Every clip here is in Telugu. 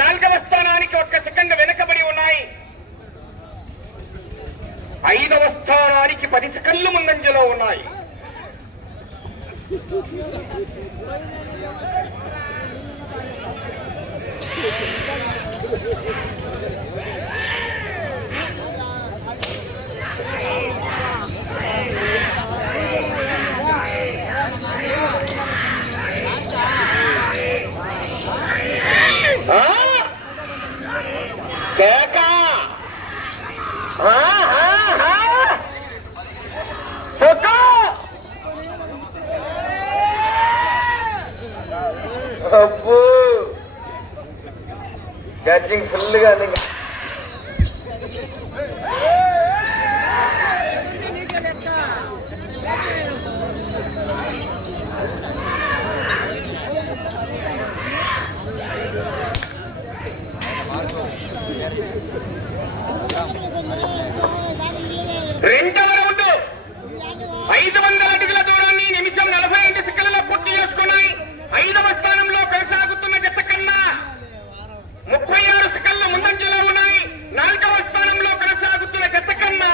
4వ స్థానానికి 1 సెకండ్ వెనుకబడి ఉన్నాయి. 5వ స్థానానికి 10 సెకండ్లు ముందంజలో ఉన్నాయి. అబ్బో ఛార్జింగ్ ఫుల్ గా రెండవ రౌండ్ 500 అడుగుల దూరాన్ని నిమిషం 42 సెకండ్లలో పూర్తి చేసుకున్నాయి. 5వ స్థానంలో కొనసాగుతున్న జత కన్నా 36 సెకండ్ల ముందంజలో ఉన్నాయి. 4వ స్థానంలో కొనసాగుతున్న జత కన్నా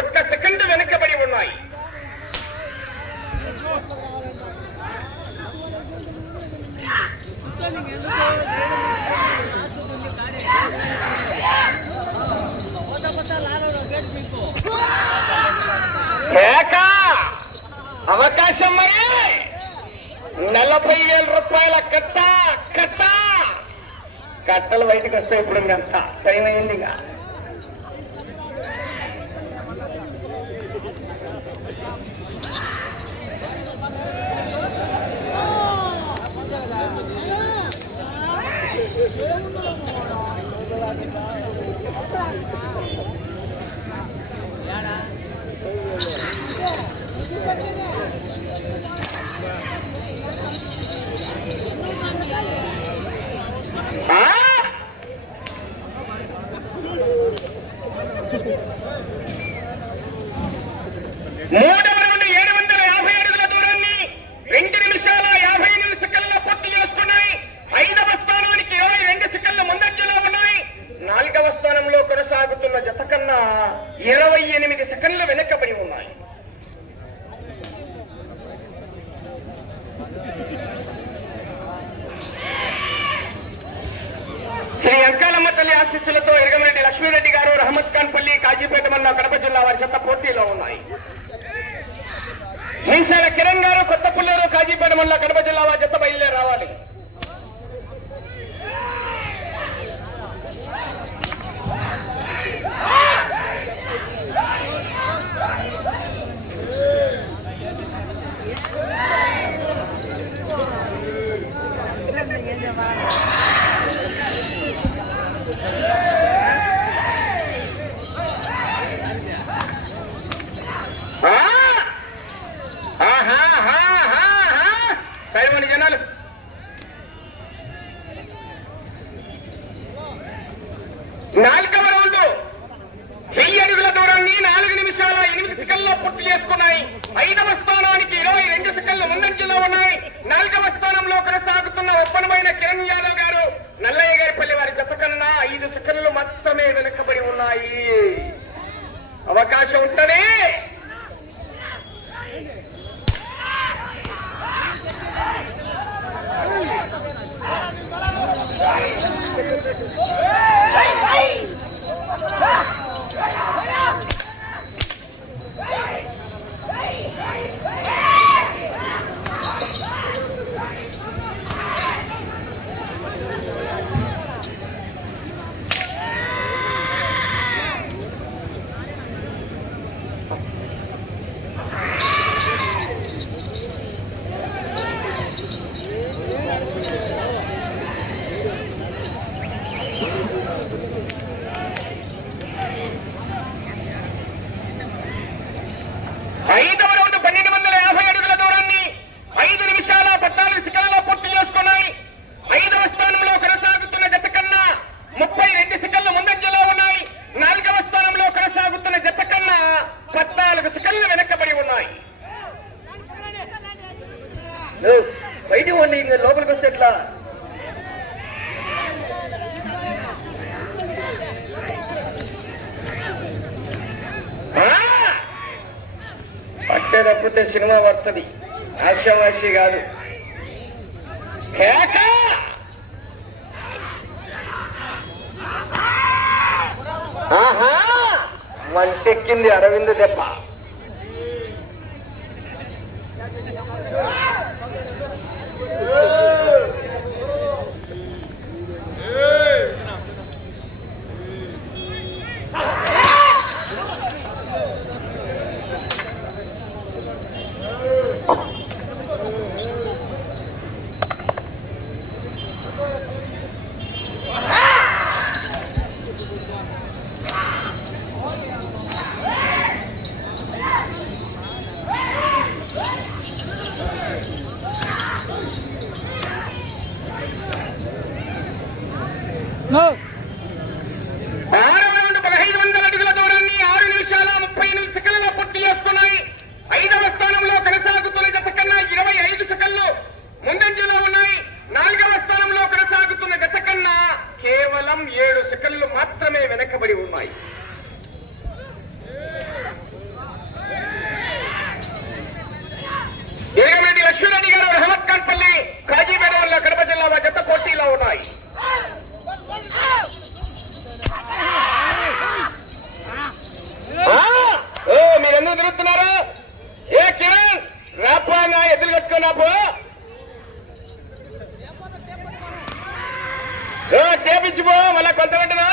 1 సెకండ్ వెనుకబడి ఉన్నాయి. అవకాశం మరి 40,000 రూపాయల కట్టలు బయటకు వస్తాయి. ఇప్పుడు అంతా టైం అయింది. మూడవ రౌండ్ 750 అడుగుల దూరాన్ని 2 నిమిషాల 58 సెకండ్ల పూర్తి చేసుకున్నాయి. 5వ స్థానానికి 22 సెకండ్ల ముందంజలో ఉన్నాయి. 4వ స్థానంలో కొనసాగుతున్న జత కన్నా 28 సెకండ్లు వెనకబడి ఉన్నాయి. శ్రీ అంకాలమ్మ తల్లి ఆశీస్సులతో ఎరగమరెడ్డి లక్ష్మీరెడ్డి గారు, రహమత్ ఖాన్ పల్లి, కాజీపేట మండలం, కడప జిల్లా వారి జత పోటీలో ఉన్నాయి. మీసాల కిరణ్ గారు, కొత్త పుల్లూరు, కాజీపేట మండలం, కడప జిల్లా వారి జత బయలుదేరి రావాలి. సైమని జనాలు 4వ రౌండ్ 1000 అడుగుల దూరాన్ని 4 నిమిషాల 8 సెకండ్లో పూర్తి చేసుకున్నాయి. 5వ స్థానానికి 22 సెకండ్ల ముందంజలో ఉన్నాయి. 4వ స్థానంలో కొనసాగుతున్న ఒప్పనమైన కిరణ్ యాదవ్ గారు, నల్లయ్య గారి పల్లి వారి జత కన్నా 5 సెకండ్లు మాత్రమే వెనుకబడి ఉన్నాయి. అవకాశం ఉంటది. బయటికి పోండి, ఇంకా లోపలికి వస్తే ఎట్లా? అంటే తప్పితే సినిమా వస్తుంది, ఆశావాసి కాదు. కేక ఆహా, మంటెక్కింది అరవింద్ దెబ్బ. No. 1500 అడుగుల దూరాన్ని 6 నిమిషాల 38 సెకండ్లలో పూర్తి చేసుకున్నాయి. 5వ స్థానంలో కొనసాగుతున్న జత కన్నా 25 సెకండ్లు ముందంజలో ఉన్నాయి. 4వ స్థానంలో కొనసాగుతున్న జత కన్నా కేవలం 7 సెకండ్లు మాత్రమే వెనకబడి ఉన్నాయి. ఇరగమేటి లక్ష్మీరెడ్డి గారు, రహమత్ ఖాన్ పల్లి, కాజీపేట వల్ల కడప జిల్లా జత పోటీలో ఉన్నాయి. మీరెందుకు తిరుగుతున్నారు? ఏ కిరణ్ రాపాగా ఎదురు కట్టుకున్నాపు చేపించిపో, మళ్ళా కొంత వెంటనా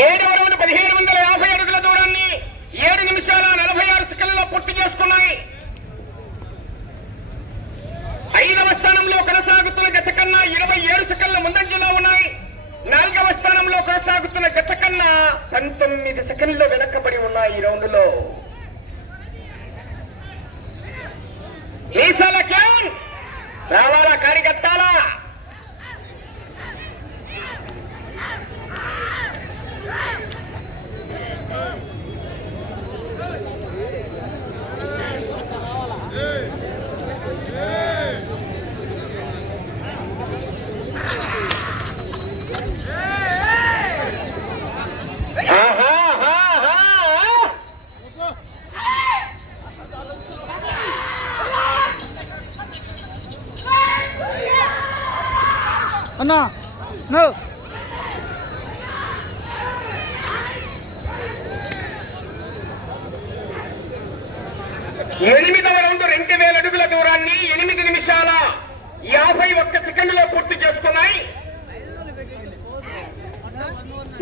ఏడవ రౌండ్ 1750 అడుగుల దూరాన్ని 7 నిమిషాల 46 సెకండ్లలో పూర్తి చేసుకున్నాయి. 5వ స్థానంలో కొనసాగుతున్న జత కన్నా 27 సెకండ్ల ముందంజలో ఉన్నాయి. 4వ స్థానంలో కొనసాగుతున్న జత కన్నా 19 సెకండ్లు వెనకబడి ఉన్నాయి. ఈ రౌండ్ లో రావాలా, కారికట్టాలా? అన్నా నో. 8వ రౌండ్ 2000 అడుగుల దూరాన్ని 8 నిమిషాల 51 సెకండ్లో పూర్తి చేసుకున్నాయి.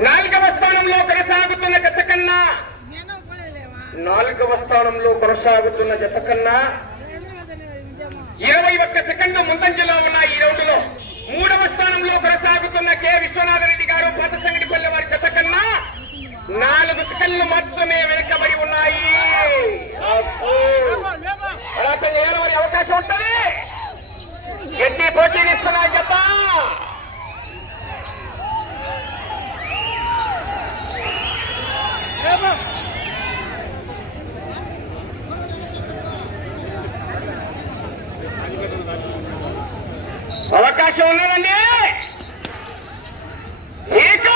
4వ స్థానంలో కొనసాగుతున్న జత కన్నా 21 సెకండ్లు ముందంజలో ఉన్నాయి. ఈ రౌండ్ లో 3వ స్థానంలో కొనసాగుతున్న కె విశ్వనాథరెడ్డి గారు, పాత సంగటిపల్లి వారి జత కన్నా 4 సెకండ్లు మాత్రమే వెనుకబడి ఉన్నాయి. వారి అవకాశం ఉంటుంది. ఎన్ని పోటీలు ఇస్తున్నాయి జత. అవకాశం ఉన్నదండి. నీకు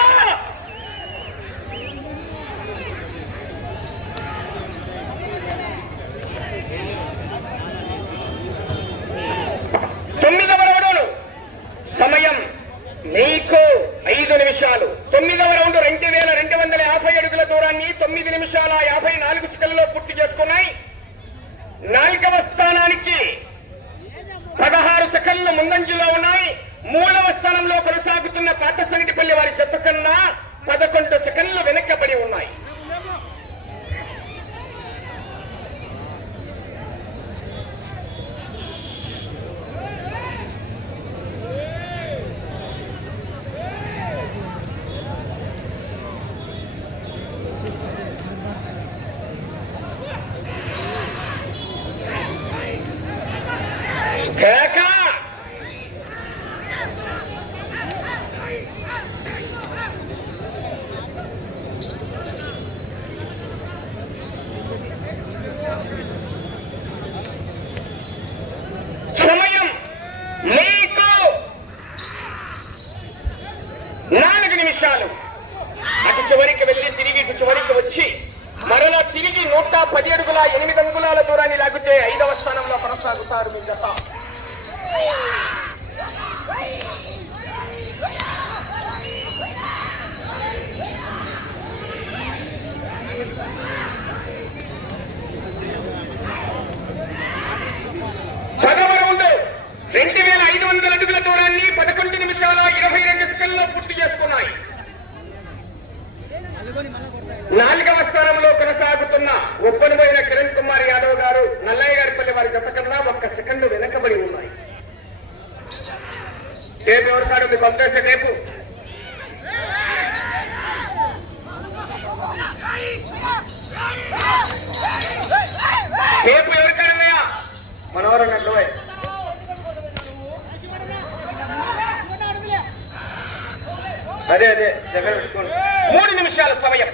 9వ రౌండ్ సమయం నిమిషాలు. అటు చివరికి వెళ్ళి తిరిగి ఇటు చివరికి వచ్చి మరలా తిరిగి 110 అడుగుల 8 అంగుళాల దూరాన్ని లాగితే 5వ స్థానంలో కొనసాగుతారు మీ జత. పదవ రౌండ్ 2500 అడుగుల దూరాన్ని 11 నిమిషాల 22 సెకండ్లలో పూర్తి చేసుకున్నాయి. 4వ స్థానంలో కొనసాగుతున్న ఒప్పనిపోయిన కిరణ్ కుమార్ యాదవ్ గారు నల్లయ్య గారిపల్లి వారి జత కన్నా 1 సెకండ్ వెనకబడి ఉన్నాయి. టేపు ఎవరు కాదు మీకు అందేసే టేపు. టేపు ఎవరు కాదన్నయ్య మనవరు అన్నట్లు. అదే దగ్గర పెట్టుకోండి. 3 నిమిషాల సమయం.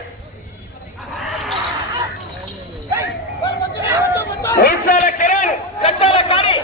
మీసాల కిరణ్ గడ్డాల కానీ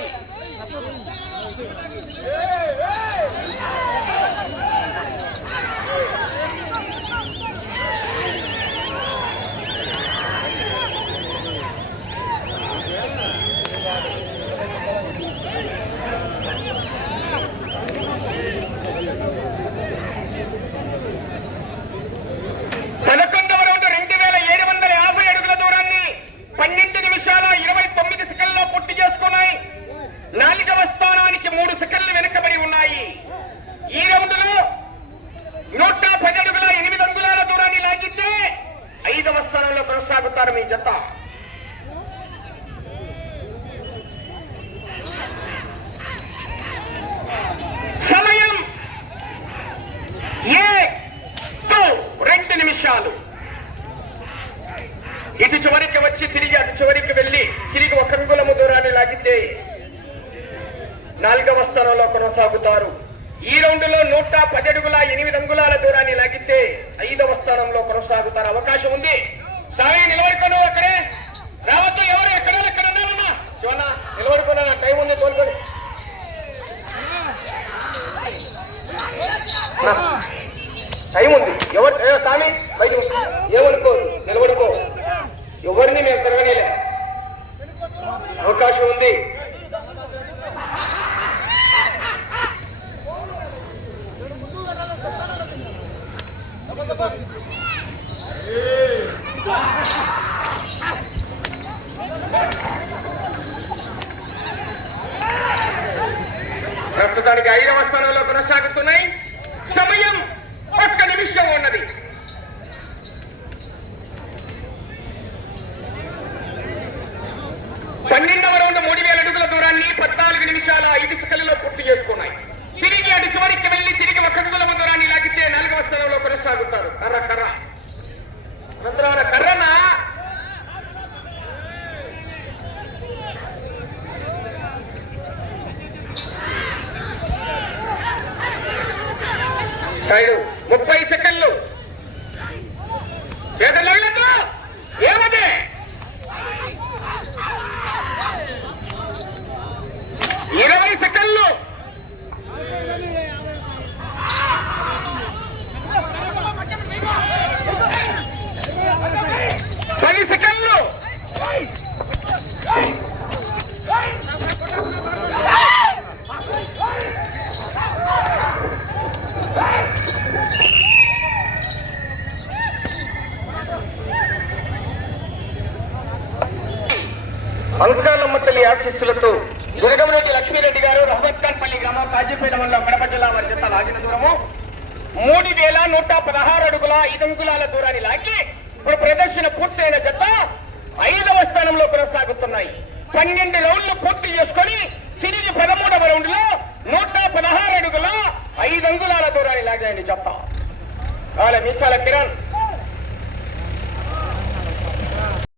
మీ జత. సమయం 2 నిమిషాలు. ఇటు చివరికి వచ్చి తిరిగి అటు చివరికి వెళ్ళి తిరిగి 1 అంగుళము దూరాన్ని లాగితే 4వ స్థానంలో కొనసాగుతారు. ఈ రౌండ్ లో 110 అడుగుల 8 అంగుళాల దూరాన్ని లాగితే 5వ స్థానంలో కొనసాగుతారు. అవకాశం ఉంది. సాయి నిలబడుకోను, అక్కడే రావద్దు. ఎవరు ఎక్కడ ఉన్నారన్నా శివన్న నిలబడుకున్నా, టైం ఉంది తోలుకొని. టైం ఉంది. ఎవరు స్వామి బయట ఏమనుకో, నిలబడుకో. ఎవరిని మేము తిరగనీలే, అవకాశం ఉంది. ప్రస్తుతానికి 5వ స్థానంలో కొనసాగుతున్నాయి. సమయం 1 నిమిషం ఉన్నది. పన్నెండవ రౌండ్ 3000 అడుగుల దూరాన్ని 14 నిమిషాల 5 సెకండ్లలో పూర్తి చేసుకున్నాయి. తిరిగి అటు చివరికి వెళ్ళి తిరిగి 1 అంగుళం దూరాన్ని లాగితే 4వ స్థానంలో కొనసాగుతారు. కర్రనా సైడు 30 సెకండ్లు. ఏమదే 20 సెకండ్లు. 10 సెకండ్లు. అంకాలమ్మ తల్లి ఆశీస్సులతో దుర్గంరెడ్డి లక్ష్మీరెడ్డి గారు రహమత్ఖాన్పల్లి గ్రామం కాజీపేట మండలం కడప జిల్లా వారి జత లాగిన దూరము 3116 అడుగుల 5 అంగుళాల దూరాన్ని లాగి ఇప్పుడు ప్రదర్శన పూర్తయిన జత 5వ స్థానంలో కొనసాగుతున్నాయి. 12 రౌండ్లు పూర్తి చేసుకొని తిరిగి 13వ రౌండ్ లో 116 అడుగుల 5 అంగుళాల దూరాన్ని లాగాయండి జత. వాళ్ళ మీసాల కిరణ్